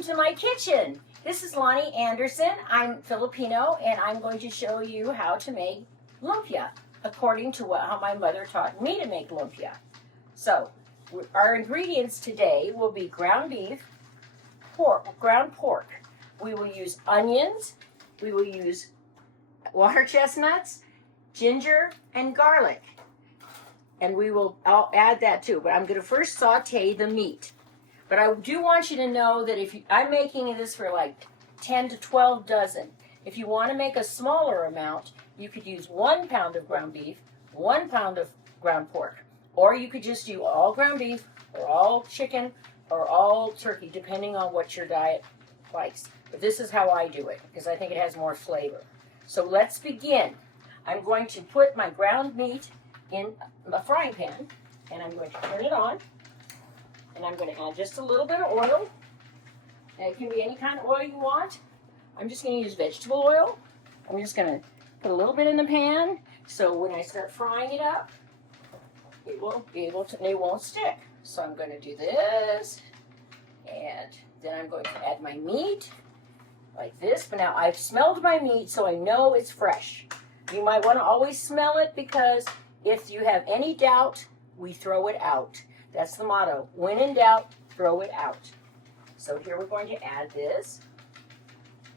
Welcome to my kitchen. This is Lani Anderson. I'm Filipino, and I'm going to show you how to make lumpia according to how my mother taught me to make lumpia. So, our ingredients today will be ground beef, ground pork. We will use onions. We will use water chestnuts, ginger, and garlic. And I'll add that too, but I'm going to first saute the meat. But I do want you to know that I'm making this for like 10 to 12 dozen. If you want to make a smaller amount, you could use 1 pound of ground beef, 1 pound of ground pork, or you could just do all ground beef, or all chicken, or all turkey, depending on what your diet likes. But this is how I do it, because I think it has more flavor. So let's begin. I'm going to put my ground meat in a frying pan, and I'm going to turn it on. And I'm going to add just a little bit of oil. And it can be any kind of oil you want. I'm just going to use vegetable oil. I'm just going to put a little bit in the pan, so when I start frying it up, it won't stick. So I'm going to do this, and then I'm going to add my meat like this. But now I've smelled my meat, so I know it's fresh. You might want to always smell it, because if you have any doubt, we throw it out. That's the motto. When in doubt, throw it out. So here we're going to add this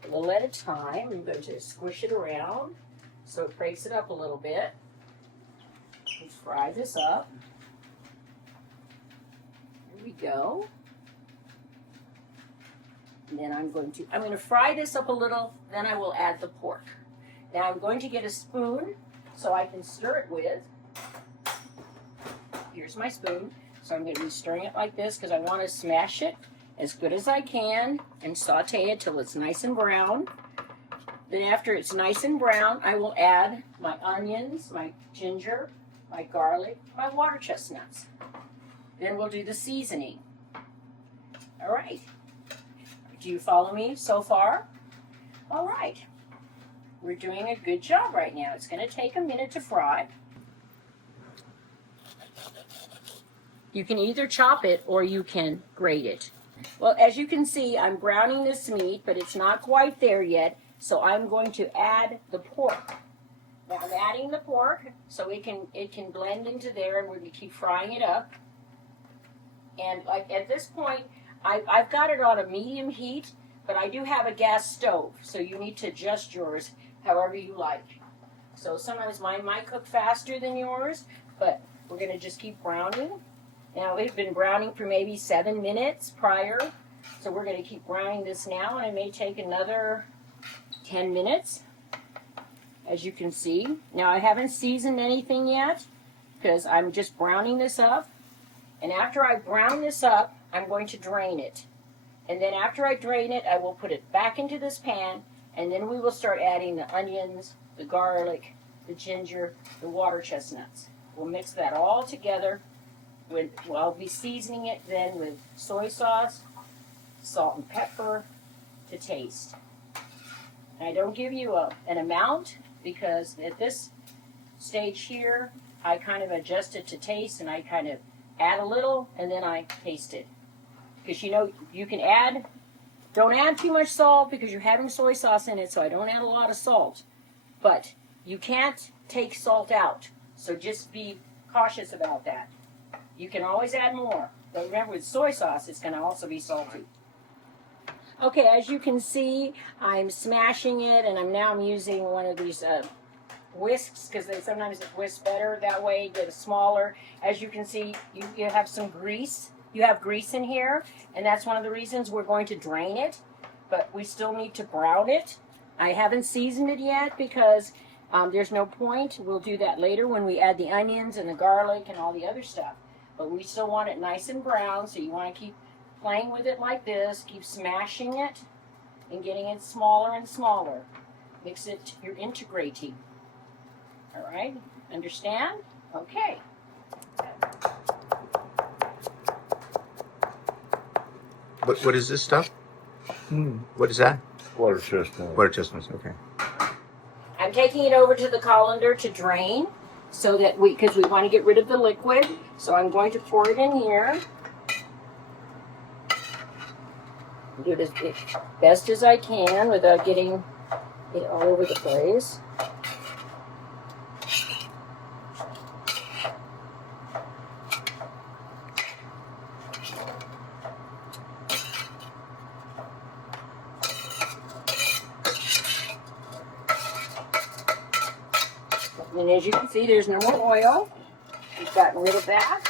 a little at a time. I'm going to squish it around so it breaks it up a little bit. Let's fry this up. Here we go. And then I'm going to fry this up a little, then I will add the pork. Now I'm going to get a spoon so I can stir it with. Here's my spoon. So I'm going to be stirring it like this because I want to smash it as good as I can and saute it till it's nice and brown. Then after it's nice and brown, I will add my onions, my ginger, my garlic, my water chestnuts. Then we'll do the seasoning. All right. Do you follow me so far? All right. We're doing a good job right now. It's going to take a minute to fry. You can either chop it or you can grate it. Well, as you can see, I'm browning this meat, but it's not quite there yet, so I'm going to add the pork. Now I'm adding the pork so it can blend into there, and we're going to keep frying it up. And like at this point, I've got it on a medium heat, but I do have a gas stove, so you need to adjust yours however you like. So sometimes mine might cook faster than yours, but we're going to just keep browning. Now, we've been browning for maybe 7 minutes prior, so we're going to keep browning this now, and it may take another 10 minutes, as you can see. Now, I haven't seasoned anything yet, because I'm just browning this up, and after I brown this up, I'm going to drain it. And then after I drain it, I will put it back into this pan, and then we will start adding the onions, the garlic, the ginger, the water chestnuts. We'll mix that all together. I'll be seasoning it then with soy sauce, salt and pepper to taste. And I don't give you an amount, because at this stage here, I kind of adjust it to taste, and I kind of add a little, and then I taste it. Because you can don't add too much salt because you're having soy sauce in it, so I don't add a lot of salt. But you can't take salt out, so just be cautious about that. You can always add more. But remember, with soy sauce, it's going to also be salty. Okay, as you can see, I'm smashing it, and I'm using one of these whisks, because sometimes it whisks better that way, get it smaller. As you can see, you have some grease. You have grease in here, and that's one of the reasons we're going to drain it, but we still need to brown it. I haven't seasoned it yet because there's no point. We'll do that later when we add the onions and the garlic and all the other stuff. But we still want it nice and brown, so you want to keep playing with it like this. Keep smashing it and getting it smaller and smaller. Mix it, you're integrating. All right? Understand? Okay. What is this stuff? What is that? Water chestnut. Water chestnuts, okay. I'm taking it over to the colander to drain, so that because we want to get rid of the liquid. So I'm going to pour it in here. Do it as best as I can without getting it all over the place. And as you can see, there's no more oil. We've gotten rid of that.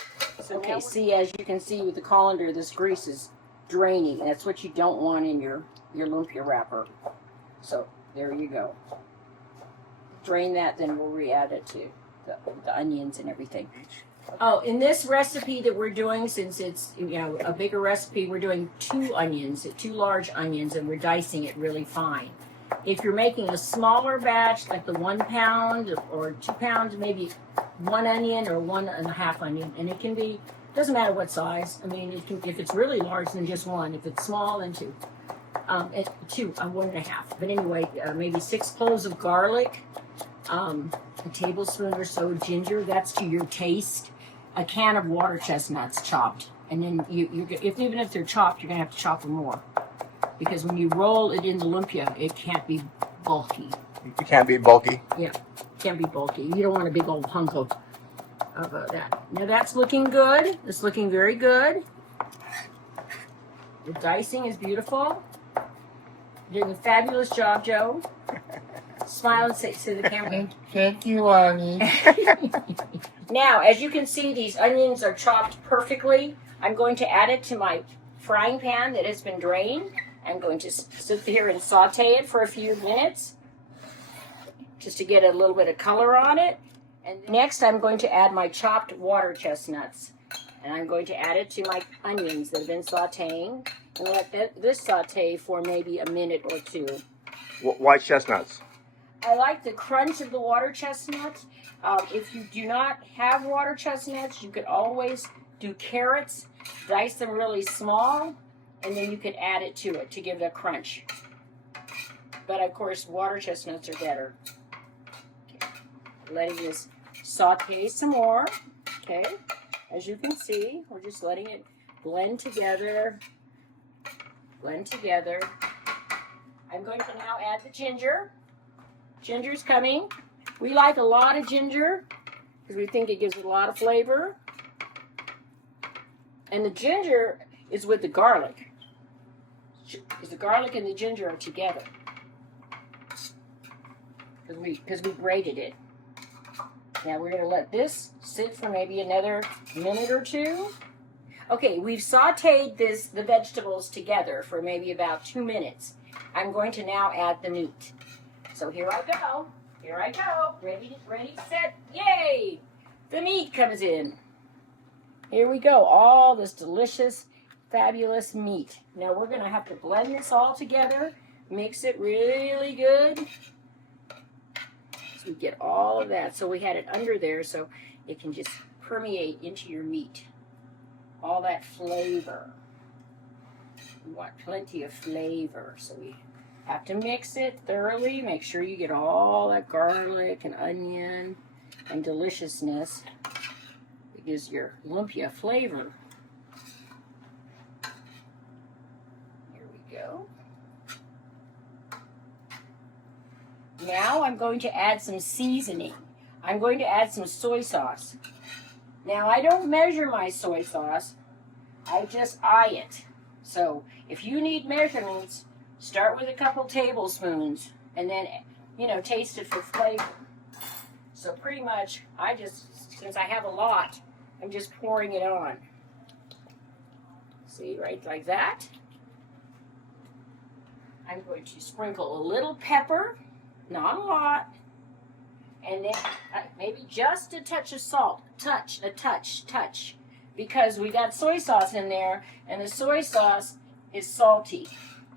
Okay, see, as you can see with the colander, this grease is draining. That's what you don't want in your lumpia wrapper. So there you go. Drain that, then we'll re-add it to the onions and everything. Oh, in this recipe that we're doing, since it's a bigger recipe, we're doing 2 onions, 2 large onions, and we're dicing it really fine. If you're making a smaller batch, like the 1 pound or 2 pounds, maybe 1 onion or 1.5 onion, and it can be, doesn't matter what size. I mean, if it's really large, then just 1. If it's small, then 2. 1.5. But anyway, maybe 6 cloves of garlic, a tablespoon or so of ginger. That's to your taste. A can of water chestnuts chopped, and then even if they're chopped, you're gonna have to chop them more. Because when you roll it in the lumpia, it can't be bulky. It can't be bulky. Yeah, can't be bulky. You don't want a big old hunk of that. Now that's looking good. It's looking very good. The dicing is beautiful. You're doing a fabulous job, Joe. Smile and say to the camera. Thank you, Lani. Now, as you can see, these onions are chopped perfectly. I'm going to add it to my frying pan that has been drained. I'm going to sit here and saute it for a few minutes just to get a little bit of color on it. And next, I'm going to add my chopped water chestnuts. And I'm going to add it to my onions that have been sauteing. And let this saute for maybe a minute or 2. White chestnuts. I like the crunch of the water chestnuts. If you do not have water chestnuts, you could always do carrots, dice them really small, and then you could add it to give it a crunch. But of course, water chestnuts are better. Okay. Letting this saute some more. Okay, as you can see, we're just letting it blend together. Blend together. I'm going to now add the ginger. Ginger's coming. We like a lot of ginger because we think it gives it a lot of flavor. And the ginger is with the garlic. Because the garlic and the ginger are together. Because we grated it. Now we're going to let this sit for maybe another minute or 2. Okay, we've sauteed the vegetables together for maybe about 2 minutes. I'm going to now add the meat. So here I go. Here I go. Ready, set, yay! The meat comes in. Here we go. All this delicious, fabulous meat. Now we're going to have to blend this all together. Mix it really good. So we get all of that. So we had it under there so it can just permeate into your meat. All that flavor. We want plenty of flavor. So we have to mix it thoroughly. Make sure you get all that garlic and onion and deliciousness. It gives your lumpia flavor. Here we go. Now I'm going to add some seasoning. I'm going to add some soy sauce. Now I don't measure my soy sauce. I just eye it. So if you need measurements, start with a couple tablespoons and then, taste it for flavor. So pretty much, since I have a lot, I'm just pouring it on. See, right like that. I'm going to sprinkle a little pepper, not a lot, and then maybe just a touch of salt. Touch, because we got soy sauce in there, and the soy sauce is salty.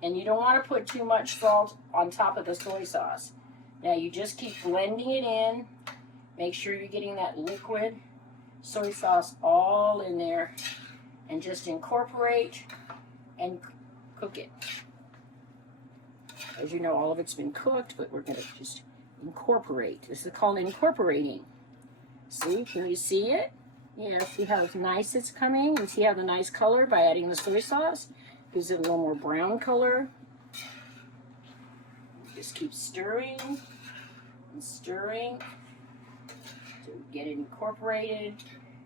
And you don't want to put too much salt on top of the soy sauce. Now you just keep blending it in. Make sure you're getting that liquid soy sauce all in there. And just incorporate and cook it. As you know, all of it's been cooked, but we're going to just incorporate. This is called incorporating. See, can you see it? Yeah, see how nice it's coming? And see how the nice color by adding the soy sauce? Gives it a little more brown color. Just keep stirring and stirring to get it incorporated.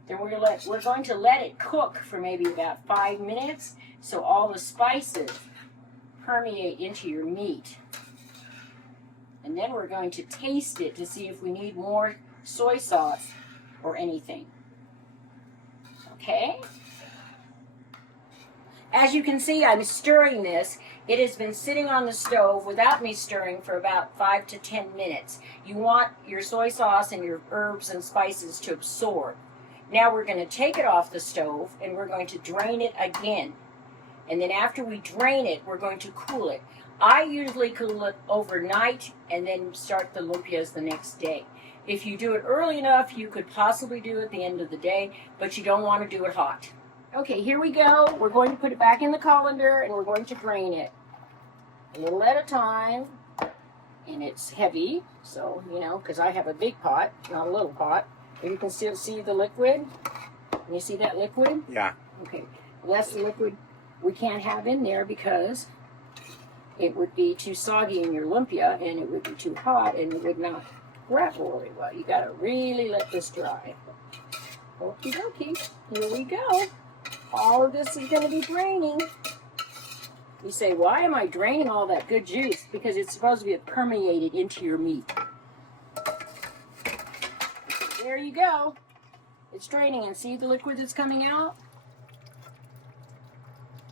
Then we're going to let it cook for maybe about 5 minutes so all the spices permeate into your meat. And then we're going to taste it to see if we need more soy sauce or anything. Okay? As you can see, I'm stirring this. It has been sitting on the stove without me stirring for about 5 to 10 minutes. You want your soy sauce and your herbs and spices to absorb. Now we're going to take it off the stove and we're going to drain it again. And then after we drain it, we're going to cool it. I usually cool it overnight and then start the lumpias the next day. If you do it early enough, you could possibly do it at the end of the day, but you don't want to do it hot. Okay, here we go. We're going to put it back in the colander and we're going to drain it a little at a time. And it's heavy, so, you know, because I have a big pot, not a little pot. And you can still see the liquid. Can you see that liquid? Yeah. Okay, well, that's the liquid we can't have in there because it would be too soggy in your lumpia and it would be too hot and it would not wrap really well. You got to really let this dry. Okie dokie, here we go. All of this is going to be draining. You say, why am I draining all that good juice? Because it's supposed to be permeated into your meat. There you go. It's draining, and see the liquid that's coming out?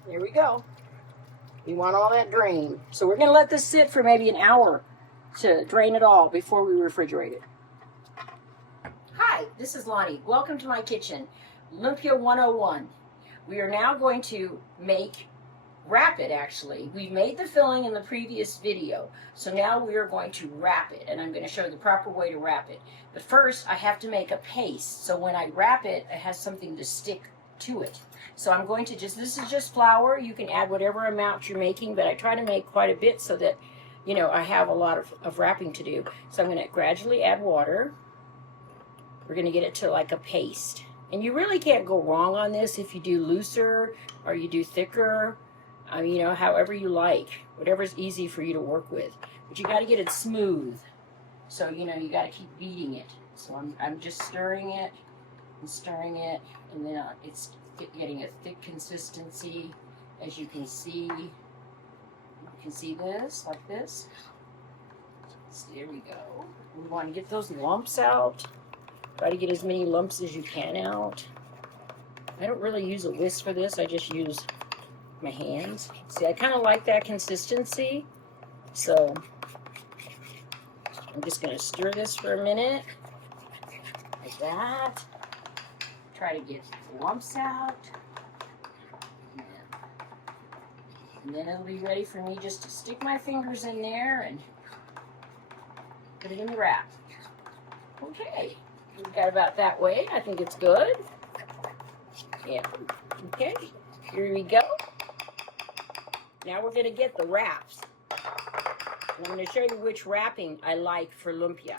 There we go. You want all that drained. So we're going to let this sit for maybe an hour to drain it all before we refrigerate it. Hi, this is Lani. Welcome to my kitchen, Lumpia 101. We are now going to wrap it actually. We made the filling in the previous video, so now we are going to wrap it, and I'm going to show you the proper way to wrap it. But first, I have to make a paste, so when I wrap it, it has something to stick to it. So I'm going to this is just flour. You can add whatever amount you're making, but I try to make quite a bit so that, you know, I have a lot of wrapping to do. So I'm going to gradually add water. We're going to get it to like a paste. And you really can't go wrong on this if you do looser or you do thicker. You know, however you like, whatever's easy for you to work with. But you got to get it smooth. So, you know, you got to keep beating it. So I'm just stirring it and stirring it, and then it's getting a thick consistency, as you can see. You can see this, like this. So there we go. We want to get those lumps out. Try to get as many lumps as you can out. I don't really use a whisk for this. I just use my hands. See, I kind of like that consistency. So I'm just going to stir this for a minute. Like that. Try to get the lumps out. And then it'll be ready for me just to stick my fingers in there and put it in the wrap. Okay. We've got about that way. I think it's good. Yeah. Okay. Here we go. Now we're going to get the wraps. And I'm going to show you which wrapping I like for lumpia.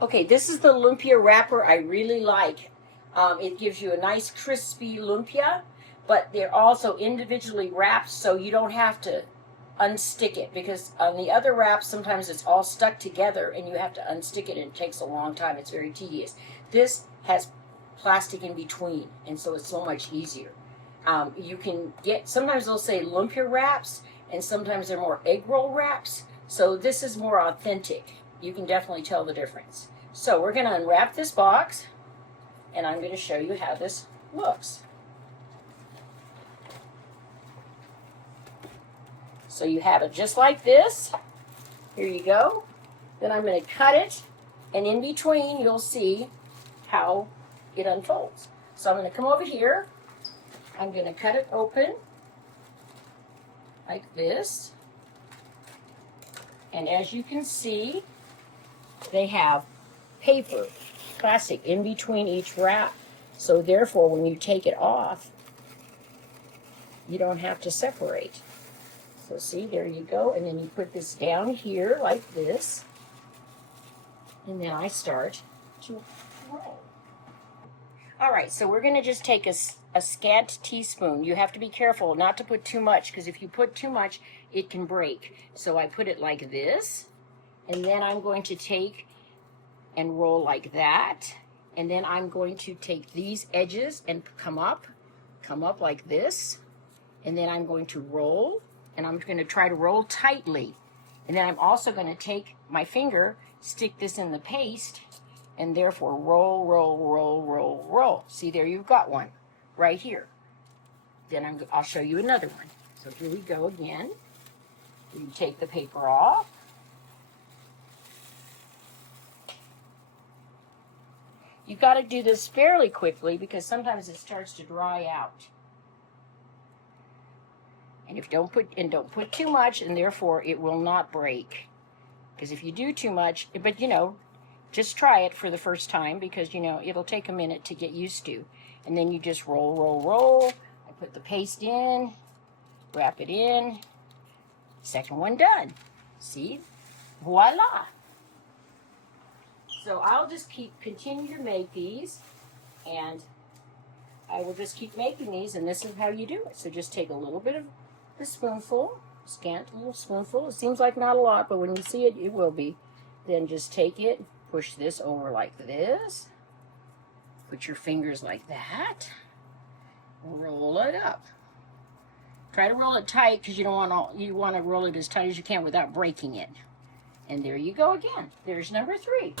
Okay, this is the lumpia wrapper I really like. It gives you a nice crispy lumpia, but they're also individually wrapped, so you don't have to unstick it, because on the other wraps sometimes it's all stuck together and you have to unstick it and it takes a long time. It's very tedious. This has plastic in between, and so it's so much easier. You can get, sometimes they'll say lumpia wraps, and sometimes they're more egg roll wraps, so this is more authentic. You can definitely tell the difference. So we're going to unwrap this box, and I'm going to show you how this looks. So you have it just like this. Here you go. Then I'm going to cut it, and in between you'll see how it unfolds. So I'm going to come over here. I'm going to cut it open like this. And as you can see, they have paper, plastic in between each wrap. So therefore, when you take it off, you don't have to separate. So see, there you go. And then you put this down here like this. And then I start to roll. All right, so we're going to just take a a scant teaspoon. You have to be careful not to put too much, because if you put too much, it can break. So I put it like this, and then I'm going to take and roll like that. And then I'm going to take these edges and come up like this. And then I'm going to roll, and I'm going to try to roll tightly. And then I'm also going to take my finger, stick this in the paste, and therefore roll, roll, roll, roll, roll. See, there you've got one right here. Then I'll show you another one. So here we go again. You take the paper off. You've got to do this fairly quickly because sometimes it starts to dry out. And if don't put too much, and therefore it will not break. Because if you do too much, but just try it for the first time, because it'll take a minute to get used to. And then you just roll, roll, roll. I put the paste in, wrap it in. Second one done. See? Voila. So I'll just continue to make these, and I will just keep making these, and this is how you do it. So just take a little bit of the spoonful, scant little spoonful. It seems like not a lot, but when you see it, it will be. Then just take it, push this over like this, put your fingers like that, roll it up. Try to roll it tight, because you want to roll it as tight as you can without breaking it. And there you go again. There's number 3.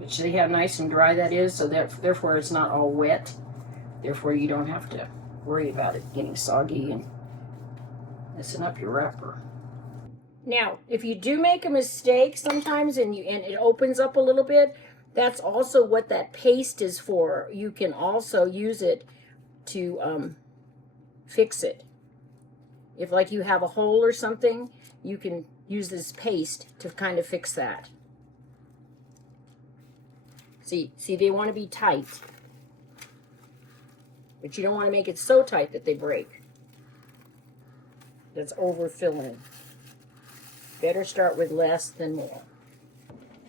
But see how nice and dry that is? So therefore it's not all wet. Therefore you don't have to worry about it getting soggy and messing up your wrapper. Now, if you do make a mistake sometimes and it opens up a little bit, that's also what that paste is for. You can also use it to fix it. If like you have a hole or something, you can use this paste to kind of fix that. See, they want to be tight. But you don't want to make it so tight that they break. That's overfilling. Better start with less than more.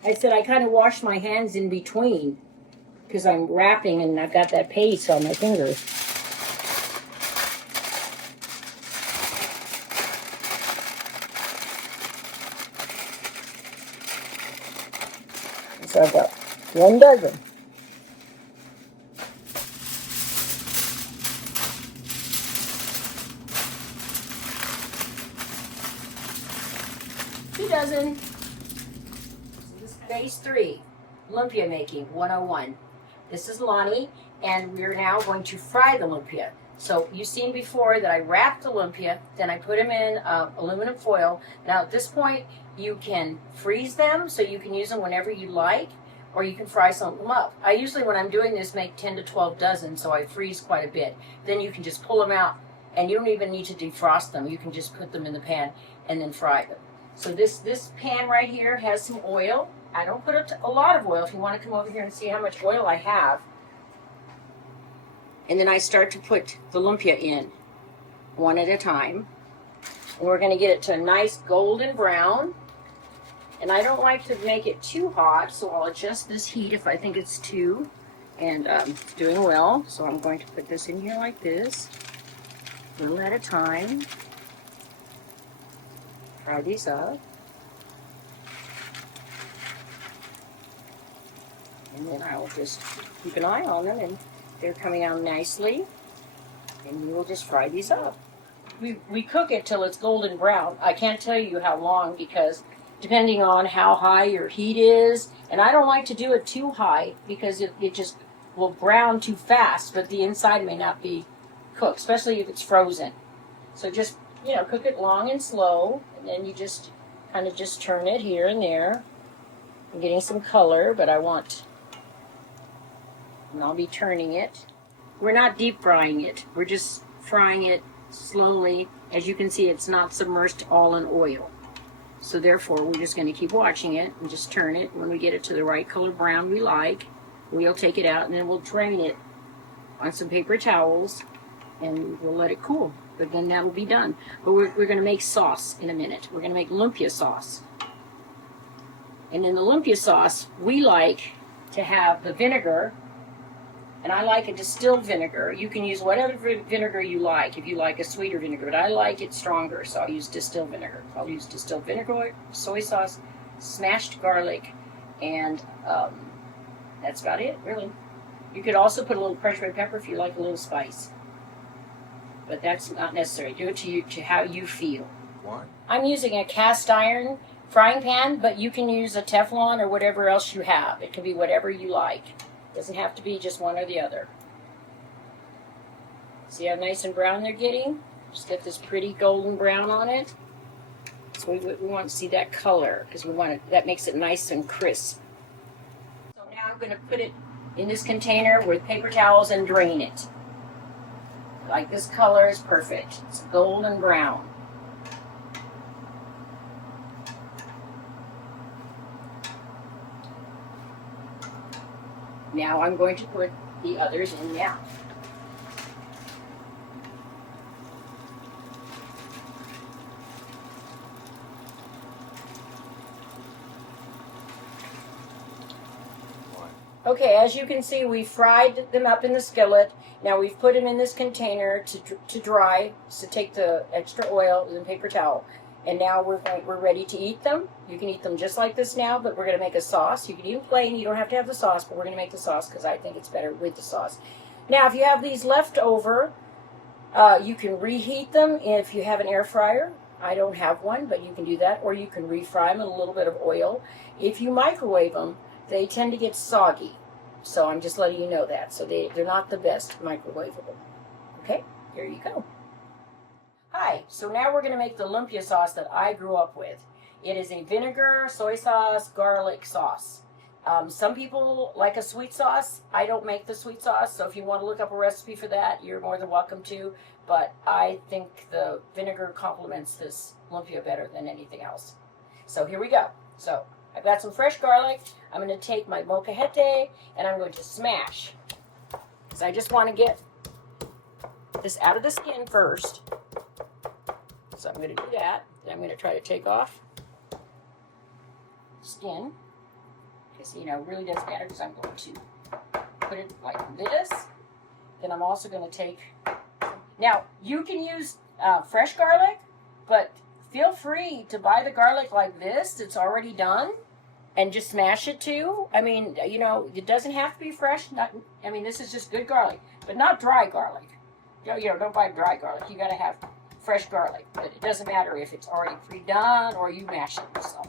I said I kind of wash my hands in between because I'm wrapping and I've got that paste on my fingers. So I've got 1 dozen. Dozen. So this is phase 3, lumpia making 101. This is Lani, and we're now going to fry the lumpia. So you've seen before that I wrapped the lumpia, then I put them in aluminum foil. Now at this point, you can freeze them so you can use them whenever you like, or you can fry some of them up. I usually, when I'm doing this, make 10 to 12 dozen, so I freeze quite a bit. Then you can just pull them out, and you don't even need to defrost them. You can just put them in the pan and then fry them. So this pan right here has some oil. I don't put a lot of oil. If you want to come over here and see how much oil I have. And then I start to put the lumpia in one at a time. And we're going to get it to a nice golden brown. And I don't like to make it too hot, so I'll adjust this heat if I think it's too. And it's doing well. So I'm going to put this in here like this, a little at a time. Fry these up. And then I will just keep an eye on them, and they're coming out nicely. And we will just fry these up. We cook it till it's golden brown. I can't tell you how long, because depending on how high your heat is, and I don't like to do it too high because it just will brown too fast, but the inside may not be cooked, especially if it's frozen. So just cook it long and slow, and then you just kind of just turn it here and there. I'm getting some color, but and I'll be turning it. We're not deep frying it. We're just frying it slowly. As you can see, it's not submerged all in oil. So therefore, we're just going to keep watching it and just turn it. When we get it to the right color brown we like, we'll take it out, and then we'll drain it on some paper towels, and we'll let it cool. but then that will be done. But we're going to make sauce in a minute. We're going to make lumpia sauce. And in the lumpia sauce, we like to have the vinegar, and I like a distilled vinegar. You can use whatever vinegar you like, if you like a sweeter vinegar, but I like it stronger, so I'll use distilled vinegar. I'll use distilled vinegar, soy sauce, smashed garlic, and that's about it, really. You could also put a little crushed red pepper if you like a little spice, but that's not necessary. Do it to how you feel. Why? I'm using a cast iron frying pan, but you can use a Teflon or whatever else you have. It can be whatever you like. It doesn't have to be just one or the other. See how nice and brown they're getting? Just get this pretty golden brown on it. So we want to see that color because that makes it nice and crisp. So now I'm going to put it in this container with paper towels and drain it. Like this color is perfect. It's golden brown. Now I'm going to put the others in now. Okay, as you can see, we fried them up in the skillet. Now we've put them in this container to dry, to take the extra oil in a paper towel. And now we're ready to eat them. You can eat them just like this now, but we're going to make a sauce. You can eat them plain. You don't have to have the sauce, but we're going to make the sauce because I think it's better with the sauce. Now, if you have these left over, you can reheat them if you have an air fryer. I don't have one, but you can do that. Or you can refry them in a little bit of oil. If you microwave them, they tend to get soggy. So I'm just letting you know that. So they're not the best microwavable. Okay, here you go. Hi, so now we're going to make the lumpia sauce that I grew up with. It is a vinegar, soy sauce, garlic sauce. Some people like a sweet sauce. I don't make the sweet sauce, so if you want to look up a recipe for that, you're more than welcome to. But I think the vinegar complements this lumpia better than anything else. So here we go. So I've got some fresh garlic. I'm going to take my molcajete and I'm going to smash. Because I just want to get this out of the skin first. So I'm going to do that. Then I'm going to try to take off skin. Because, really doesn't matter because I'm going to put it like this. Then I'm also going to take... Now, you can use fresh garlic, but feel free to buy the garlic like this. It's already done. And just smash it too. I mean, it doesn't have to be fresh. This is just good garlic, but not dry garlic. Don't buy dry garlic. You got to have fresh garlic. But it doesn't matter if it's already pre-done or you mash it yourself.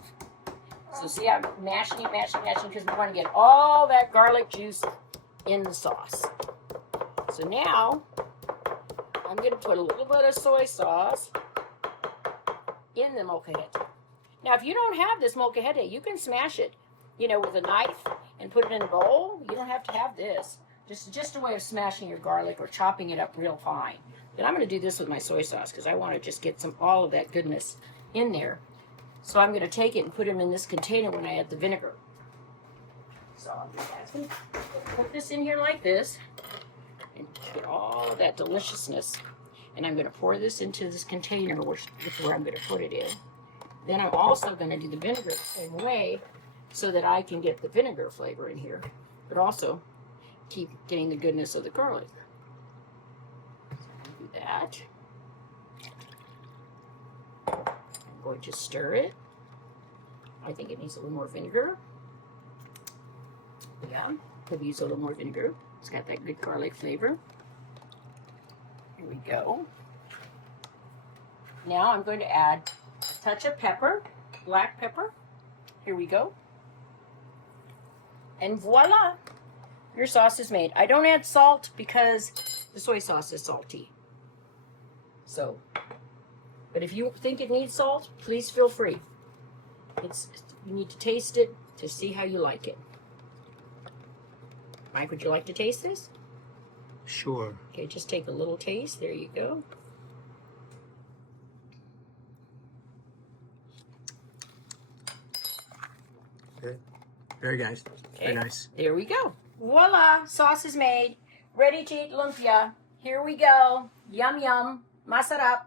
So see, I'm mashing because we want to get all that garlic juice in the sauce. So now, I'm going to put a little bit of soy sauce in the molcajete. Now, if you don't have this molcajete, you can smash it, with a knife and put it in a bowl. You don't have to have this. Just a way of smashing your garlic or chopping it up real fine. But I'm going to do this with my soy sauce because I want to just get all of that goodness in there. So I'm going to take it and put them in this container when I add the vinegar. So I'm just going to put this in here like this and get all of that deliciousness. And I'm going to pour this into this container, which is where I'm going to put it in. Then I'm also going to do the vinegar the same way so that I can get the vinegar flavor in here, but also keep getting the goodness of the garlic. So do that. I'm going to stir it. I think it needs a little more vinegar. Yeah, could use a little more vinegar. It's got that good garlic flavor. Here we go. Now I'm going to add a touch of pepper, black pepper. Here we go. And voila, your sauce is made. I don't add salt because the soy sauce is salty. So, but if you think it needs salt, please feel free. You need to taste it to see how you like it. Mike, would you like to taste this? Sure. Okay, just take a little taste. There you go. Okay. Very nice. Very nice. There we go. Voila, sauce is made. Ready to eat lumpia. Here we go. Yum, yum. Masarap.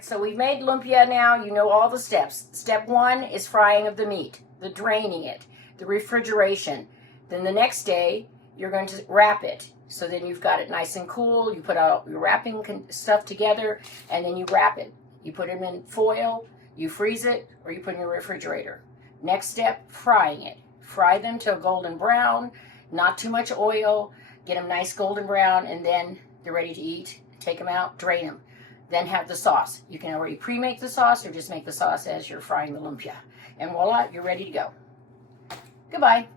So we've made lumpia now. You know all the steps. Step 1 is frying of the meat, the draining it, the refrigeration. Then the next day, you're going to wrap it. So then you've got it nice and cool. You put all your wrapping stuff together, and then you wrap it. You put them in foil, you freeze it, or you put it in your refrigerator. Next step, frying it. Fry them till golden brown, not too much oil. Get them nice golden brown, and then they're ready to eat. Take them out, drain them. Then have the sauce. You can already pre-make the sauce or just make the sauce as you're frying the lumpia. And voila, you're ready to go. Goodbye.